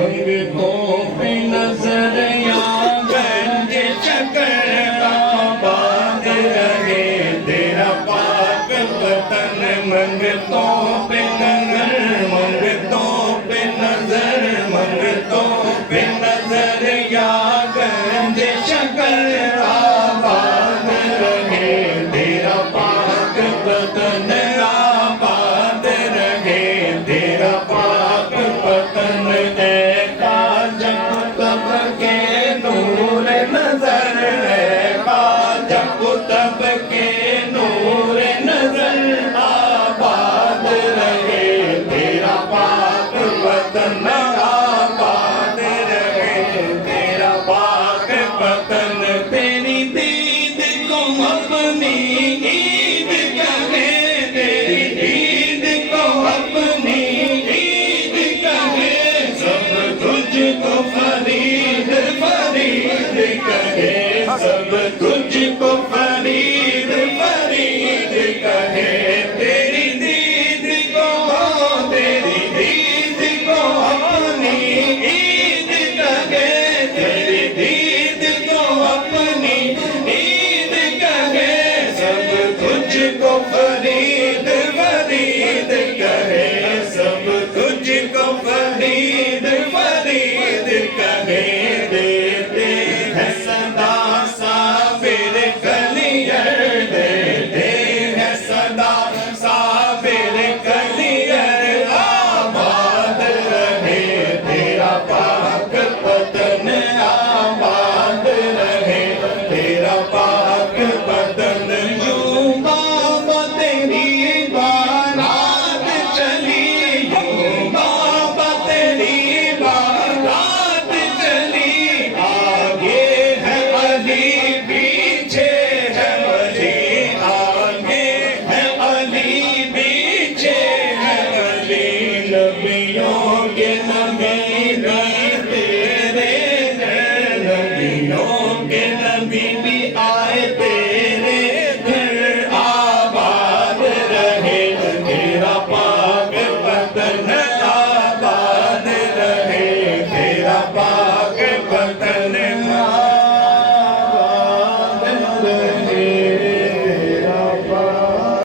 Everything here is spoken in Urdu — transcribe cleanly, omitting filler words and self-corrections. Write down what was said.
منگتوں پہ نظر یا گنج چکر آباد رہے تیرا پاک وطن منگتوں پہ نظر منگتوں پہ نظر منگتوں پہ نظر یا گنج چکر آباد رہے تیرا پاک وطن آباد رہے تیرا پاک وطن تب کے نور نظر آباد رہے تیرا پاک وطن آباد رہے تیرا پاک وطن تیری دید کو اپنی عید کہے تیری دید کو اپنی عید کہے سب تجھ کو فرید فرید کہے سب تجھ کو فرید فرید کہے تیری دید کو اپنی عید کہے تیری دید کو اپنی عید کہے سب تجھ کو فرید فرید کہے سب تجھ کو فرید فرید کہے دیتے ہیں صدا صابر کلیئر دیتے ہیں صدا صابر کلیئر آباد رہے تیرا پاک وطن آباد رہے تیرا پاک وطن یوں بابا تیری بارات چلی یوں بابا تیری بارات چلی آگے ہے علی پیچھے ہے ولی آگے ہے علی پیچھے ہے ولی نبیوں کے نبی بھی تیرے ہیں نبیوں کے نبی بھی